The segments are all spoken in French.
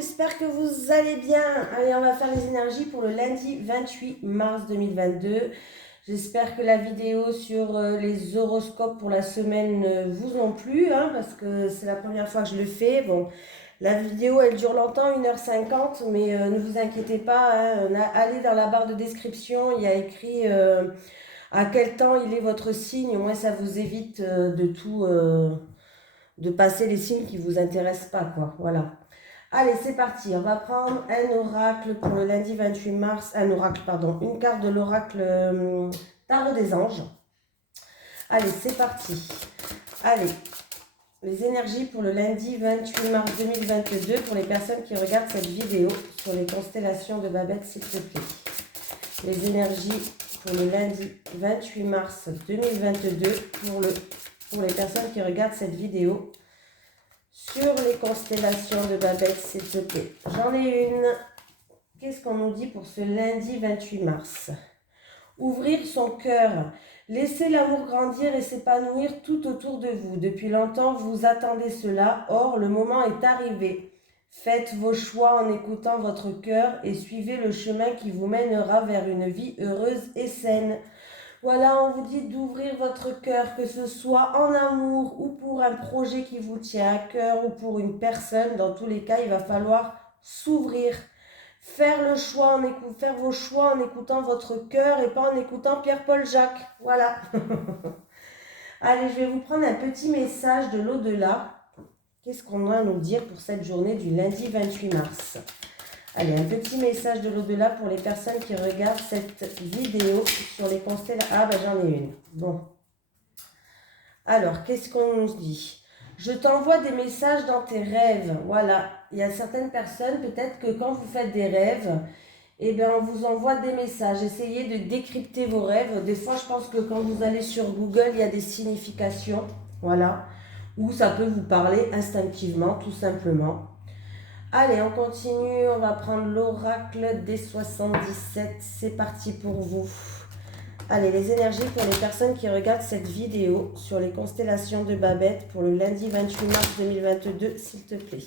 j'espère que vous allez bien. Allez, on va faire les énergies pour le lundi 28 mars 2022. J'espère que la vidéo sur les horoscopes pour la semaine vous ont plu, hein, parce que c'est la première fois que je le fais. Bon, la vidéo, elle dure longtemps, 1h50, mais ne vous inquiétez pas, hein, allez dans la barre de description, il y a écrit à quel temps il est votre signe. Au moins, ça vous évite de passer les signes qui vous intéressent pas, quoi. Voilà. Allez, c'est parti. On va prendre un oracle pour le lundi 28 mars. Un oracle, pardon. Une carte de l'oracle Tarot des Anges. Allez, c'est parti. Allez, les énergies pour le lundi 28 mars 2022 pour les personnes qui regardent cette vidéo sur les constellations de Babette, s'il te plaît. Les énergies pour le lundi 28 mars 2022 pour les personnes qui regardent cette vidéo sur les constellations de Babette, s'il te plaît. J'en ai une. Qu'est-ce qu'on nous dit pour ce lundi 28 mars? Ouvrir son cœur. Laissez l'amour grandir et s'épanouir tout autour de vous. Depuis longtemps, vous attendez cela. Or, le moment est arrivé. Faites vos choix en écoutant votre cœur et suivez le chemin qui vous mènera vers une vie heureuse et saine. Voilà, on vous dit d'ouvrir votre cœur, que ce soit en amour ou pour un projet qui vous tient à cœur ou pour une personne. Dans tous les cas, il va falloir s'ouvrir. Faire vos choix en écoutant votre cœur et pas en écoutant Pierre-Paul Jacques. Voilà. Allez, je vais vous prendre un petit message de l'au-delà. Qu'est-ce qu'on doit nous dire pour cette journée du lundi 28 mars? Allez, un petit message de l'au-delà pour les personnes qui regardent cette vidéo sur les constellations. Ah, ben j'en ai une. Bon. Alors, qu'est-ce qu'on nous dit? Je t'envoie des messages dans tes rêves. Voilà. Il y a certaines personnes, peut-être que quand vous faites des rêves, eh bien, on vous envoie des messages. Essayez de décrypter vos rêves. Des fois, je pense que quand vous allez sur Google, il y a des significations. Voilà. Ou ça peut vous parler instinctivement, tout simplement. Allez, on continue. On va prendre l'oracle des 77. C'est parti pour vous. Allez, les énergies pour les personnes qui regardent cette vidéo sur les constellations de Babette pour le lundi 28 mars 2022, s'il te plaît.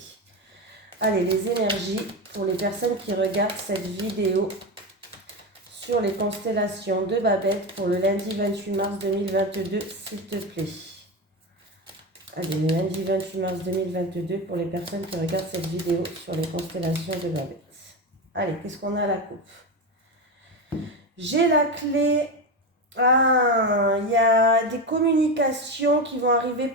Allez, les énergies pour les personnes qui regardent cette vidéo sur les constellations de Babette pour le lundi 28 mars 2022, s'il te plaît. Allez, le lundi 28 mars 2022 pour les personnes qui regardent cette vidéo sur les constellations de Babette. Allez, qu'est-ce qu'on a à la coupe? J'ai la clé. Ah, il y a des communications qui vont arriver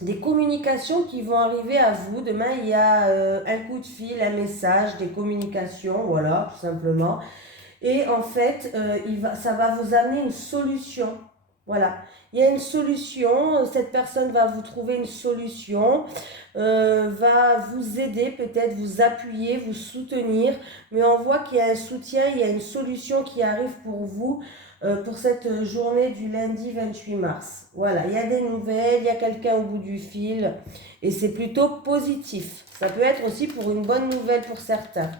des communications qui vont arriver à vous. Demain, il y a un coup de fil, un message, des communications, voilà, tout simplement. Et en fait, ça va vous amener une solution. Voilà, il y a une solution, cette personne va vous trouver une solution, va vous aider, peut-être vous appuyer, vous soutenir, mais on voit qu'il y a un soutien, il y a une solution qui arrive pour vous pour cette journée du lundi 28 mars. Voilà, il y a des nouvelles, il y a quelqu'un au bout du fil et c'est plutôt positif. Ça peut être aussi pour une bonne nouvelle pour certains.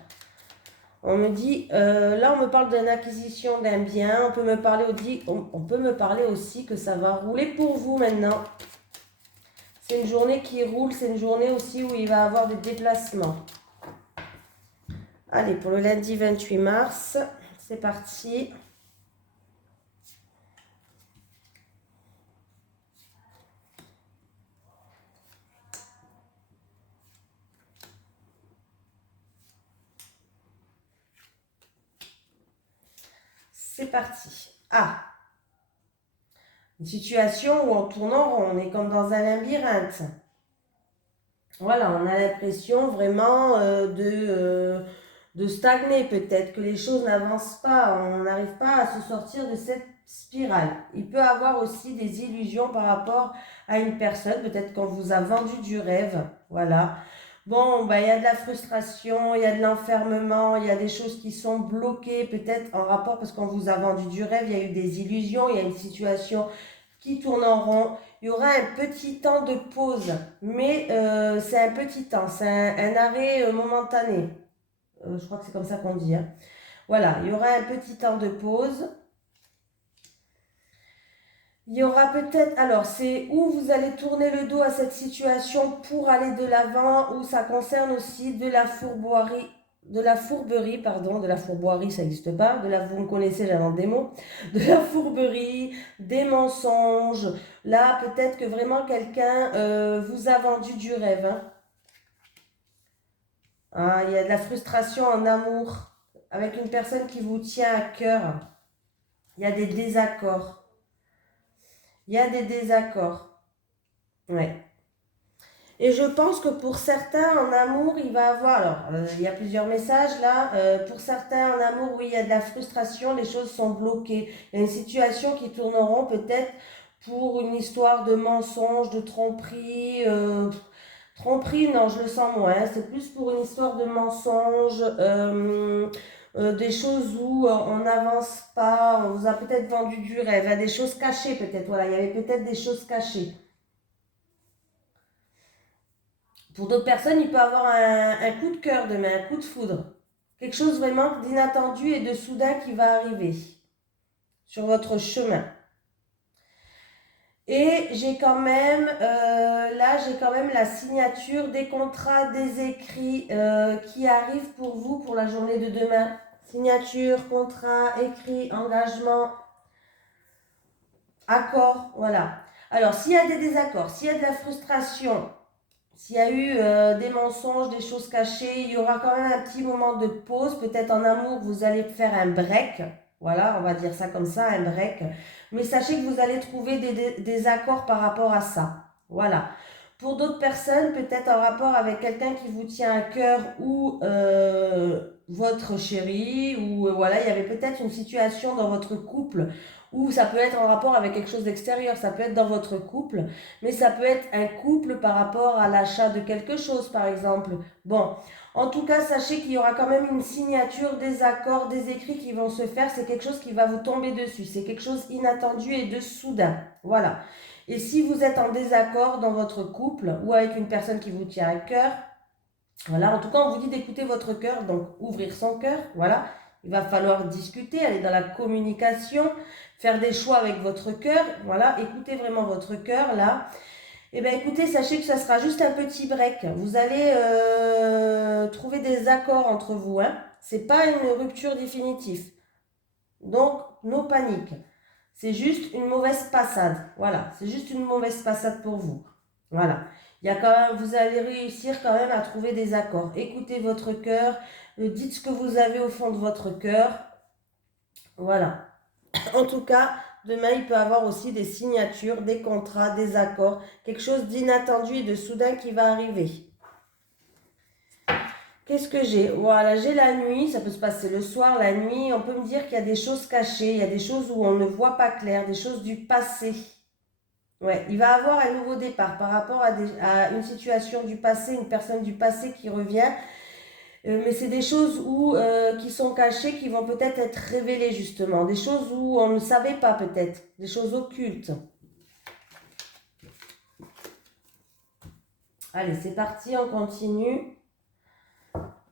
On me dit, là on me parle d'une acquisition d'un bien, on peut me parler aussi que ça va rouler pour vous maintenant. C'est une journée qui roule, c'est une journée aussi où il va y avoir des déplacements. Allez, pour le lundi 28 mars, c'est parti. C'est parti. Ah, une situation où en tournant rond, on est comme dans un labyrinthe. Voilà, on a l'impression vraiment de stagner peut-être, que les choses n'avancent pas, on n'arrive pas à se sortir de cette spirale. Il peut y avoir aussi des illusions par rapport à une personne, peut-être qu'on vous a vendu du rêve, voilà. Bon, il y a de la frustration, il y a de l'enfermement, il y a des choses qui sont bloquées, peut-être en rapport parce qu'on vous a vendu du rêve, il y a eu des illusions, il y a une situation qui tourne en rond. Il y aura un petit temps de pause, mais c'est un petit temps, c'est un arrêt momentané. Je crois que c'est comme ça qu'on dit. Hein. Voilà, il y aura un petit temps de pause. Il y aura peut-être, alors c'est où vous allez tourner le dos à cette situation pour aller de l'avant, ou ça concerne aussi de la fourboirie, ça n'existe pas, vous me connaissez, j'invente des mots, de la fourberie, des mensonges. Là, peut-être que vraiment quelqu'un vous a vendu du rêve, hein. Ah, il y a de la frustration en amour avec une personne qui vous tient à cœur. Il y a des désaccords. Il y a des désaccords. Ouais. Et je pense que pour certains en amour, il va avoir, alors il y a plusieurs messages là, pour certains en amour, oui, il y a de la frustration, les choses sont bloquées. Il y a une situation qui tourneront peut-être pour une histoire de mensonge, de tromperie. Tromperie, non, je le sens moins, hein. C'est plus pour une histoire de mensonge, des choses où on n'avance pas, on vous a peut-être vendu du rêve, hein, des choses cachées peut-être, voilà, il y avait peut-être des choses cachées. Pour d'autres personnes, il peut avoir un coup de cœur demain, un coup de foudre. Quelque chose vraiment d'inattendu et de soudain qui va arriver sur votre chemin. Et j'ai quand même, là, j'ai quand même la signature des contrats, des écrits qui arrivent pour vous pour la journée de demain. Signature, contrat, écrit, engagement, accord, voilà. Alors, s'il y a des désaccords, s'il y a de la frustration, s'il y a eu des mensonges, des choses cachées, il y aura quand même un petit moment de pause. Peut-être en amour, vous allez faire un break. Voilà, on va dire ça comme ça, un break. Mais sachez que vous allez trouver des accords par rapport à ça. Voilà. Pour d'autres personnes, peut-être en rapport avec quelqu'un qui vous tient à cœur ou votre chéri, ou voilà, il y avait peut-être une situation dans votre couple où ça peut être en rapport avec quelque chose d'extérieur, ça peut être dans votre couple, mais ça peut être un couple par rapport à l'achat de quelque chose, par exemple. Bon, en tout cas, sachez qu'il y aura quand même une signature, des accords, des écrits qui vont se faire. C'est quelque chose qui va vous tomber dessus. C'est quelque chose inattendu et de soudain. Voilà. Et si vous êtes en désaccord dans votre couple ou avec une personne qui vous tient à cœur, voilà, en tout cas, on vous dit d'écouter votre cœur, donc ouvrir son cœur, voilà. Il va falloir discuter, aller dans la communication, faire des choix avec votre cœur, voilà. Écoutez vraiment votre cœur, là. Eh bien, écoutez, sachez que ça sera juste un petit break. Vous allez trouver des accords entre vous, hein. C'est pas une rupture définitive. Donc, no panique. C'est juste une mauvaise passade. Voilà, c'est juste une mauvaise passade pour vous. Voilà. Il y a quand même, vous allez réussir quand même à trouver des accords. Écoutez votre cœur, dites ce que vous avez au fond de votre cœur. Voilà. En tout cas, demain, il peut y avoir aussi des signatures, des contrats, des accords, quelque chose d'inattendu et de soudain qui va arriver. Qu'est-ce que j'ai? Voilà, j'ai la nuit, ça peut se passer le soir, la nuit. On peut me dire qu'il y a des choses cachées, il y a des choses où on ne voit pas clair, des choses du passé. Ouais, il va avoir un nouveau départ par rapport à une situation du passé, une personne du passé qui revient. Mais c'est des choses qui sont cachées, qui vont peut-être être révélées justement. Des choses où on ne savait pas peut-être. Des choses occultes. Allez, c'est parti, on continue.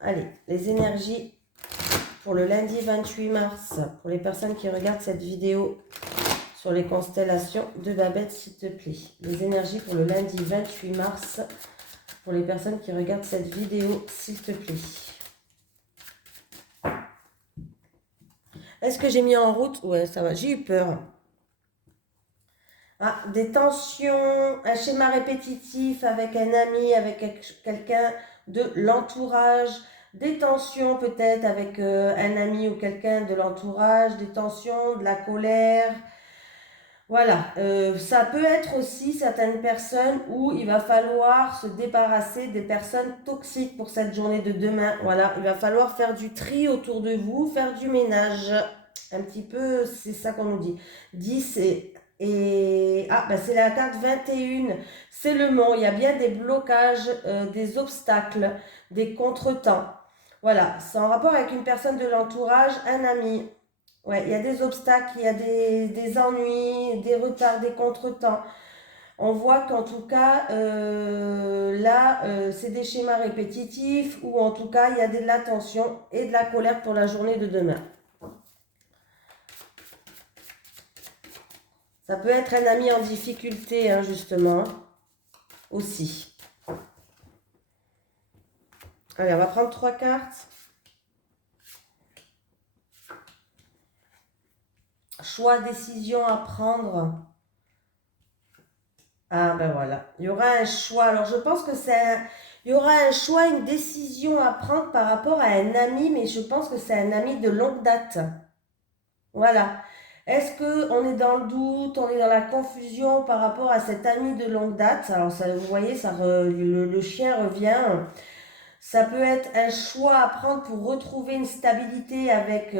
Allez, les énergies pour le lundi 28 mars. Pour les personnes qui regardent cette vidéo sur les constellations de Babette, s'il te plaît. Les énergies pour le lundi 28 mars. Pour les personnes qui regardent cette vidéo, s'il te plaît. Est-ce que j'ai mis en route? Ouais, ça va, j'ai eu peur. Ah, des tensions, un schéma répétitif avec un ami, avec quelqu'un de l'entourage, des tensions peut-être avec un ami ou quelqu'un de l'entourage, des tensions, de la colère. Voilà, ça peut être aussi certaines personnes où il va falloir se débarrasser des personnes toxiques pour cette journée de demain. Voilà, il va falloir faire du tri autour de vous, faire du ménage. Un petit peu, c'est ça qu'on nous dit. 10 ah, ben c'est la carte 21. C'est le mont. Il y a bien des blocages, des obstacles, des contretemps. Voilà, c'est en rapport avec une personne de l'entourage, un ami. Ouais, il y a des obstacles, il y a des ennuis, des retards, des contretemps. On voit qu'en tout cas, là, c'est des schémas répétitifs ou en tout cas, il y a de la tension et de la colère pour la journée de demain. Ça peut être un ami en difficulté, hein, justement, aussi. Allez, on va prendre 3 cartes. Choix, décision à prendre. Ah ben voilà, il y aura un choix. Alors je pense que il y aura un choix, une décision à prendre par rapport à un ami, mais je pense que c'est un ami de longue date. Voilà. Est-ce qu'on est dans le doute, on est dans la confusion par rapport à cet ami de longue date? Alors ça, vous voyez, le chien revient. Ça peut être un choix à prendre pour retrouver une stabilité avec...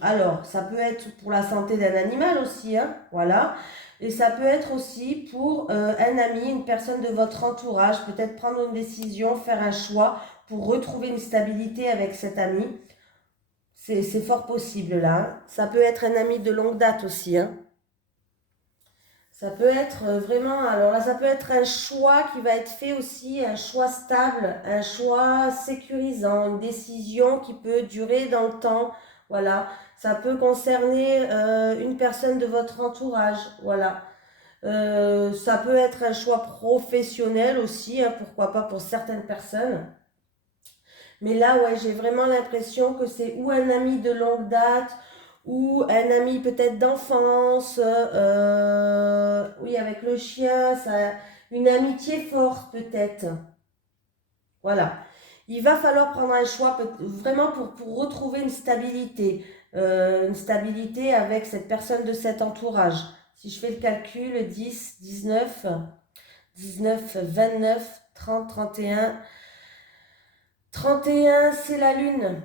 alors, ça peut être pour la santé d'un animal aussi, hein, voilà. Et ça peut être aussi pour un ami, une personne de votre entourage, peut-être prendre une décision, faire un choix pour retrouver une stabilité avec cet ami. C'est fort possible là, hein. Ça peut être un ami de longue date aussi, hein. Ça peut être vraiment, alors là, ça peut être un choix qui va être fait aussi, un choix stable, un choix sécurisant, une décision qui peut durer dans le temps. Voilà, ça peut concerner une personne de votre entourage. Voilà, ça peut être un choix professionnel aussi, hein, pourquoi pas pour certaines personnes. Mais là, ouais, j'ai vraiment l'impression que c'est ou un ami de longue date, ou un ami peut-être d'enfance, oui, avec le chien, ça, une amitié forte peut-être. Voilà. Il va falloir prendre un choix vraiment pour retrouver une stabilité avec cette personne de cet entourage. Si je fais le calcul, 10, 19, 19, 29, 30, 31. 31, c'est la lune.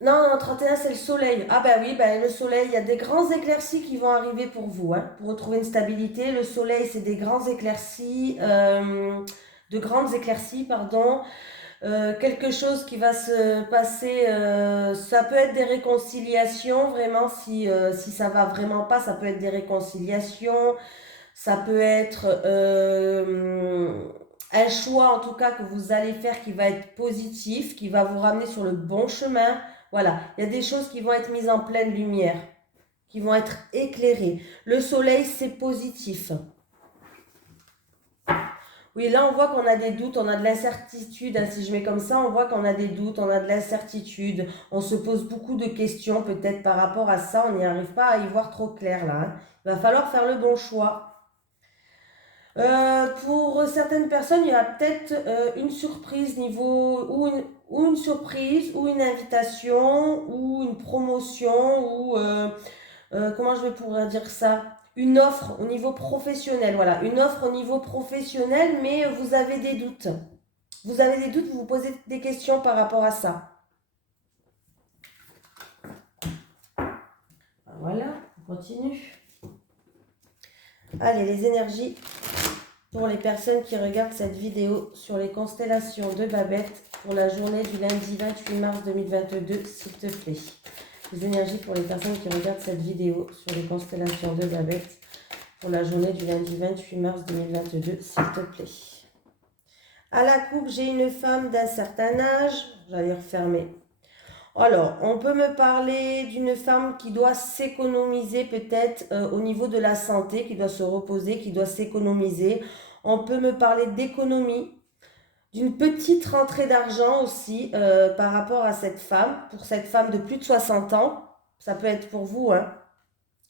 Non, non, 31, c'est le soleil. Ah ben oui, ben le soleil, il y a des grands éclaircies qui vont arriver pour vous, hein, pour retrouver une stabilité. Le soleil, c'est des grands éclaircies, de grandes éclaircies, pardon. Quelque chose qui va se passer, ça peut être des réconciliations, vraiment, si ça va vraiment pas, ça peut être des réconciliations. Ça peut être un choix en tout cas que vous allez faire qui va être positif, qui va vous ramener sur le bon chemin. Voilà, il y a des choses qui vont être mises en pleine lumière, qui vont être éclairées. Le soleil, c'est positif. Oui, là, on voit qu'on a des doutes, on a de l'incertitude, hein. Si je mets comme ça, on voit qu'on a des doutes, on a de l'incertitude. On se pose beaucoup de questions peut-être par rapport à ça. On n'y arrive pas à y voir trop clair là, hein. Il va falloir faire le bon choix. Pour certaines personnes, il y a peut-être une surprise ou une surprise ou une invitation ou une promotion ou comment je vais pouvoir dire ça? Une offre au niveau professionnel, voilà, une offre au niveau professionnel, mais vous avez des doutes. Vous avez des doutes, vous vous posez des questions par rapport à ça. Voilà, on continue. Allez, les énergies pour les personnes qui regardent cette vidéo sur les constellations de Babette pour la journée du lundi 28 mars 2022, s'il te plaît. Les énergies pour les personnes qui regardent cette vidéo sur les constellations de Babette pour la journée du lundi 28 mars 2022, s'il te plaît. À la coupe, j'ai une femme d'un certain âge. J'allais refermer. Alors, on peut me parler d'une femme qui doit s'économiser peut-être au niveau de la santé, qui doit se reposer, qui doit s'économiser. On peut me parler d'économie, d'une petite rentrée d'argent aussi par rapport à cette femme, pour cette femme de plus de 60 ans. Ça peut être pour vous, hein,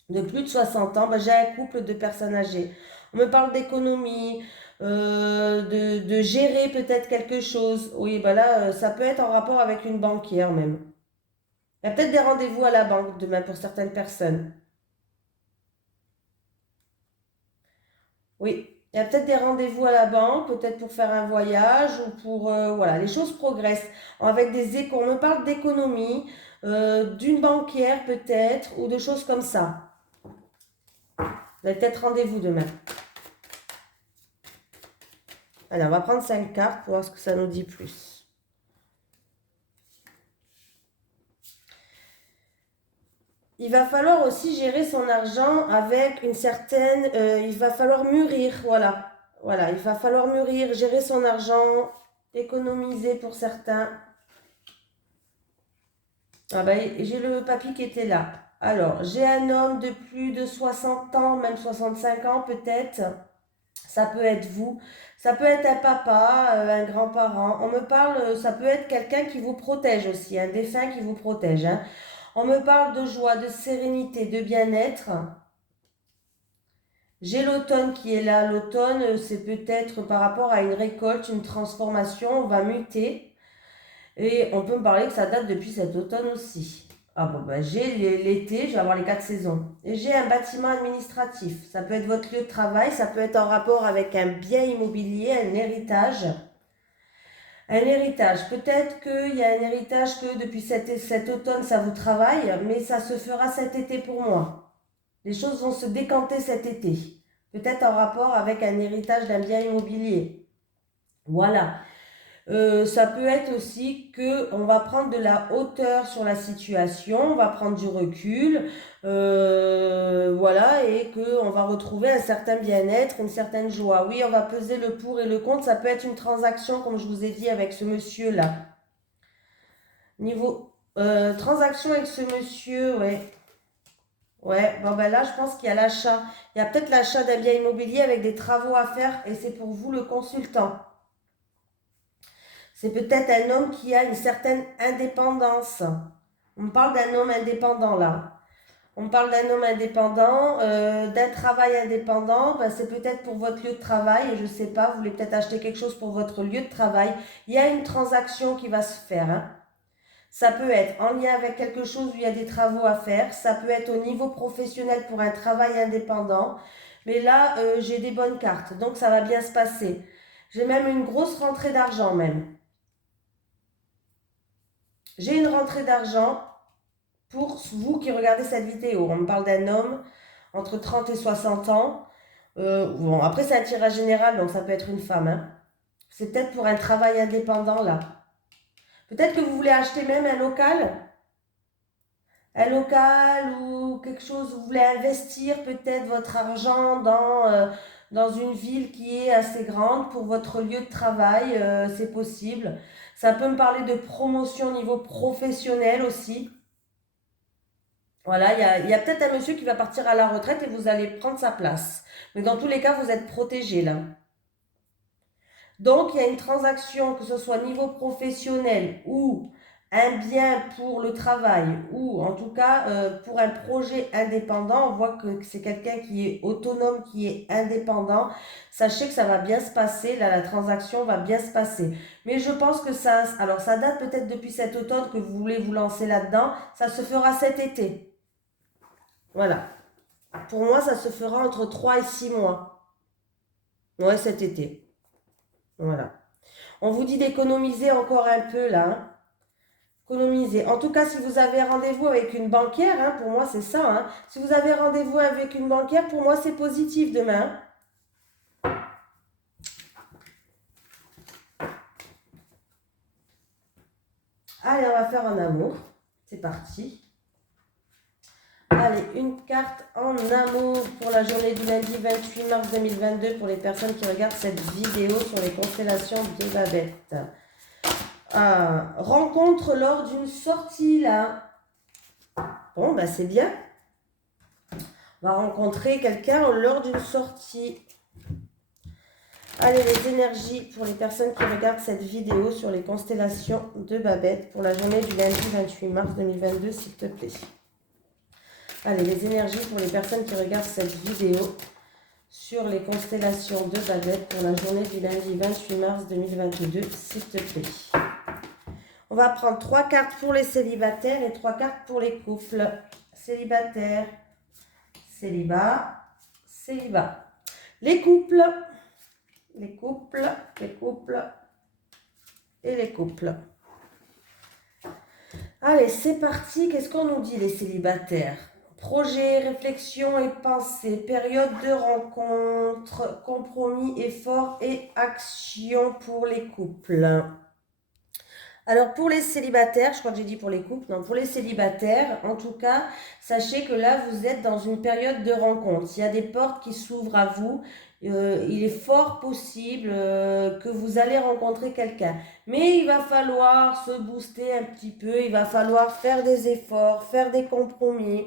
de plus de 60 ans. Ben, j'ai un couple de personnes âgées. On me parle d'économie, de gérer peut-être quelque chose. Oui, ben là, ça peut être en rapport avec une banquière même. Il y a peut-être des rendez-vous à la banque demain pour certaines personnes. Oui, il y a peut-être des rendez-vous à la banque, peut-être pour faire un voyage ou pour... voilà, les choses progressent. Avec on me parle d'économie, d'une banquière peut-être, ou de choses comme ça. Vous avez peut-être rendez-vous demain. Allez, on va prendre 5 cartes pour voir ce que ça nous dit plus. Il va falloir aussi gérer son argent avec une certaine... il va falloir mûrir, voilà. Voilà, il va falloir mûrir, gérer son argent, économiser pour certains. Ah ben, j'ai le papy qui était là. Alors, j'ai un homme de plus de 60 ans, même 65 ans peut-être. Ça peut être vous. Ça peut être un papa, un grand-parent. On me parle, ça peut être quelqu'un qui vous protège aussi, un défunt qui vous protège, hein. On me parle de joie, de sérénité, de bien-être. J'ai l'automne qui est là. L'automne, c'est peut-être par rapport à une récolte, une transformation, on va muter. Et on peut me parler que ça date depuis cet automne aussi. Ah bon, ben j'ai l'été, je vais avoir les 4 saisons. Et j'ai un bâtiment administratif. Ça peut être votre lieu de travail, ça peut être en rapport avec un bien immobilier, un héritage. Un héritage. Peut-être qu'il y a un héritage que depuis cet automne, ça vous travaille, mais ça se fera cet été pour moi. Les choses vont se décanter cet été. Peut-être en rapport avec un héritage d'un bien immobilier. Voilà. Ça peut être aussi que on va prendre de la hauteur sur la situation, on va prendre du recul, voilà, et que on va retrouver un certain bien-être, une certaine joie. Oui, on va peser le pour et le contre. Ça peut être une transaction, comme je vous ai dit, avec ce monsieur-là. Niveau transaction avec ce monsieur, ouais. Ouais, bon ben là, je pense qu'il y a l'achat. Il y a peut-être l'achat d'un bien immobilier avec des travaux à faire et c'est pour vous le consultant. C'est peut-être un homme qui a une certaine indépendance. On parle d'un homme indépendant là. On parle d'un homme indépendant, d'un travail indépendant. Ben, c'est peut-être pour votre lieu de travail. Et je ne sais pas, vous voulez peut-être acheter quelque chose pour votre lieu de travail. Il y a une transaction qui va se faire, hein. Ça peut être en lien avec quelque chose où il y a des travaux à faire. Ça peut être au niveau professionnel pour un travail indépendant. Mais là, j'ai des bonnes cartes. Donc, ça va bien se passer. J'ai même une grosse rentrée d'argent même. J'ai une rentrée d'argent pour vous qui regardez cette vidéo. On me parle d'un homme entre 30 et 60 ans. Bon, après, c'est un tirage général, donc ça peut être une femme, hein. C'est peut-être pour un travail indépendant, là. Peut-être que vous voulez acheter même un local. Un local ou quelque chose, vous voulez investir peut-être votre argent dans une ville qui est assez grande pour votre lieu de travail. C'est possible. Ça peut me parler de promotion au niveau professionnel aussi. Voilà, il y a peut-être un monsieur qui va partir à la retraite et vous allez prendre sa place. Mais dans tous les cas, vous êtes protégé là. Donc, il y a une transaction, que ce soit niveau professionnel ou un bien pour le travail ou en tout cas pour un projet indépendant. On voit que c'est quelqu'un qui est autonome, qui est indépendant. Sachez que ça va bien se passer. Là, la transaction va bien se passer. Mais je pense que ça, alors ça date peut-être depuis cet automne que vous voulez vous lancer là-dedans. Ça se fera cet été. Voilà. Pour moi, ça se fera entre 3 et 6 mois. Ouais, cet été. Voilà. On vous dit d'économiser encore un peu là, hein. Économiser. En tout cas, si vous avez rendez-vous avec une banquière, hein, pour moi c'est ça, hein. Si vous avez rendez-vous avec une banquière, pour moi c'est positif demain. Allez, on va faire un amour. C'est parti. Allez, une carte en amour pour la journée du lundi 28 mars 2022 pour les personnes qui regardent cette vidéo sur les constellations de Babette. Rencontre lors d'une sortie là. Bon, bah c'est bien. On va rencontrer quelqu'un lors d'une sortie. Allez, les énergies pour les personnes qui regardent cette vidéo sur les constellations de Babette pour la journée du lundi 28 mars 2022, s'il te plaît. Allez, les énergies pour les personnes qui regardent cette vidéo sur les constellations de Babette pour la journée du lundi 28 mars 2022, s'il te plaît. On va prendre 3 cartes pour les célibataires et 3 cartes pour les couples. Célibataire, célibat, célibat. Les couples et les couples. Allez, c'est parti. Qu'est-ce qu'on nous dit les célibataires? Projet, réflexion et pensée, période de rencontre, compromis, effort et action pour les couples. Alors pour les célibataires, je crois que j'ai dit pour les couples, non, pour les célibataires, en tout cas, sachez que là, vous êtes dans une période de rencontre. Il y a des portes qui s'ouvrent à vous il est fort possible que vous allez rencontrer quelqu'un. Mais il va falloir se booster un petit peu, il va falloir faire des efforts, faire des compromis.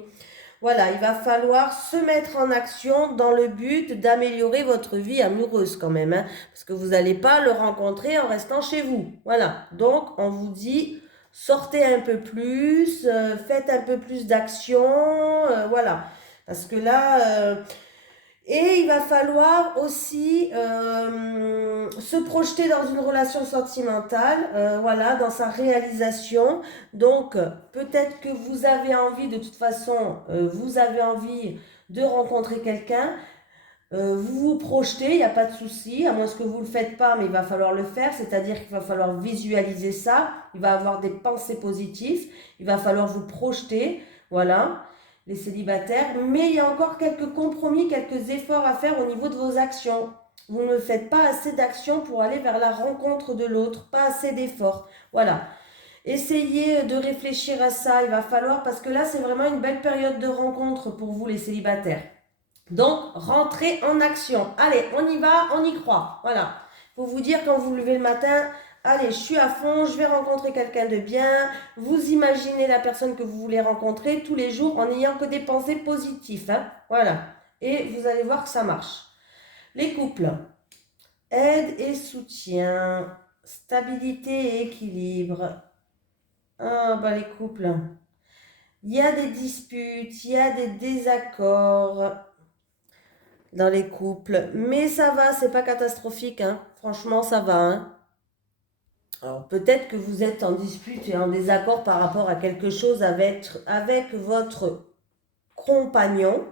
Voilà, il va falloir se mettre en action dans le but d'améliorer votre vie amoureuse quand même, hein, parce que vous n'allez pas le rencontrer en restant chez vous. Voilà, donc on vous dit, sortez un peu plus, faites un peu plus d'actions, voilà. Parce que là, et il va falloir aussi se projeter dans une relation sentimentale, voilà, dans sa réalisation. Donc, peut-être que vous avez envie, de toute façon, vous avez envie de rencontrer quelqu'un. Vous vous projetez, il n'y a pas de souci, à moins que vous ne le faites pas, mais il va falloir le faire, c'est-à-dire qu'il va falloir visualiser ça, il va avoir des pensées positives, il va falloir vous projeter, voilà, les célibataires, mais il y a encore quelques compromis, quelques efforts à faire au niveau de vos actions. Vous ne faites pas assez d'actions pour aller vers la rencontre de l'autre, pas assez d'efforts, voilà. Essayez de réfléchir à ça, il va falloir, parce que là c'est vraiment une belle période de rencontre pour vous les célibataires. Donc, rentrez en action. Allez, on y va, on y croit. Voilà. Il faut vous dire quand vous vous levez le matin, allez, je suis à fond, je vais rencontrer quelqu'un de bien. Vous imaginez la personne que vous voulez rencontrer tous les jours en n'ayant que des pensées positives, hein. Voilà. Et vous allez voir que ça marche. Les couples. Aide et soutien. Stabilité et équilibre. Ah, bah les couples. Il y a des disputes, il y a des désaccords dans les couples. Mais ça va, c'est pas catastrophique, hein. Franchement, ça va, hein. Alors peut-être que vous êtes en dispute et en désaccord par rapport à quelque chose avec votre compagnon.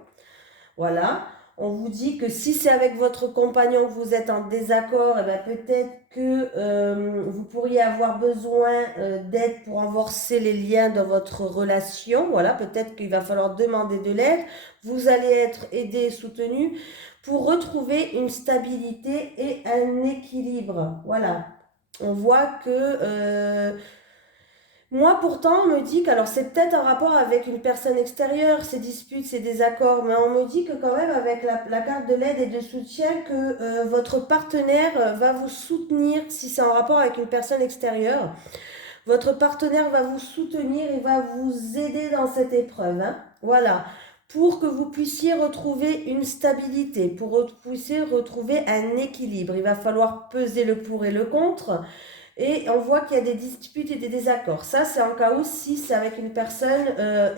Voilà. On vous dit que si c'est avec votre compagnon que vous êtes en désaccord, eh bien peut-être que vous pourriez avoir besoin d'aide pour renforcer les liens dans votre relation. Voilà, peut-être qu'il va falloir demander de l'aide. Vous allez être aidé et soutenu pour retrouver une stabilité et un équilibre. Voilà. On voit que moi, pourtant, on me dit que, alors c'est peut-être un rapport avec une personne extérieure, ces disputes, ces désaccords, mais on me dit que quand même avec la carte de l'aide et de soutien, que votre partenaire va vous soutenir, si c'est en rapport avec une personne extérieure, votre partenaire va vous soutenir et va vous aider dans cette épreuve, hein. Voilà, pour que vous puissiez retrouver une stabilité, pour que vous puissiez retrouver un équilibre. Il va falloir peser le pour et le contre. Et on voit qu'il y a des disputes et des désaccords. Ça, c'est en cas où si c'est avec une personne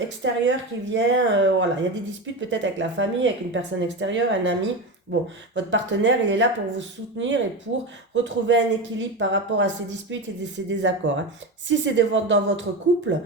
extérieure qui vient, voilà, il y a des disputes peut-être avec la famille, avec une personne extérieure, un ami. Bon, votre partenaire, il est là pour vous soutenir et pour retrouver un équilibre par rapport à ces disputes et ces désaccords, hein. Si c'est dans votre couple,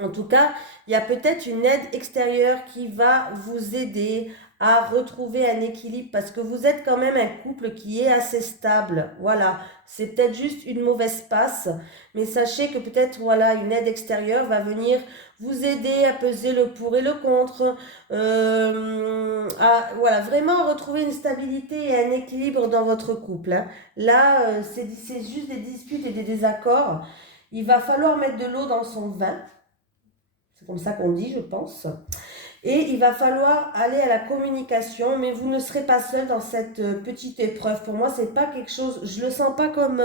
en tout cas, il y a peut-être une aide extérieure qui va vous aider à retrouver un équilibre parce que vous êtes quand même un couple qui est assez stable. Voilà, c'est peut-être juste une mauvaise passe, mais sachez que peut-être voilà, une aide extérieure va venir vous aider à peser le pour et le contre, à voilà, vraiment retrouver une stabilité et un équilibre dans votre couple, hein. Là, c'est juste des disputes et des désaccords. Il va falloir mettre de l'eau dans son vin. C'est comme ça qu'on dit, je pense. Et il va falloir aller à la communication, mais vous ne serez pas seul dans cette petite épreuve. Pour moi, c'est pas quelque chose, je le sens pas comme,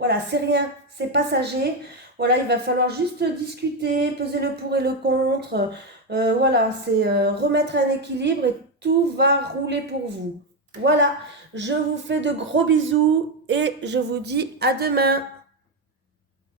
voilà, c'est rien, c'est passager. Voilà, il va falloir juste discuter, peser le pour et le contre. Voilà, c'est remettre un équilibre et tout va rouler pour vous. Voilà, je vous fais de gros bisous et je vous dis à demain.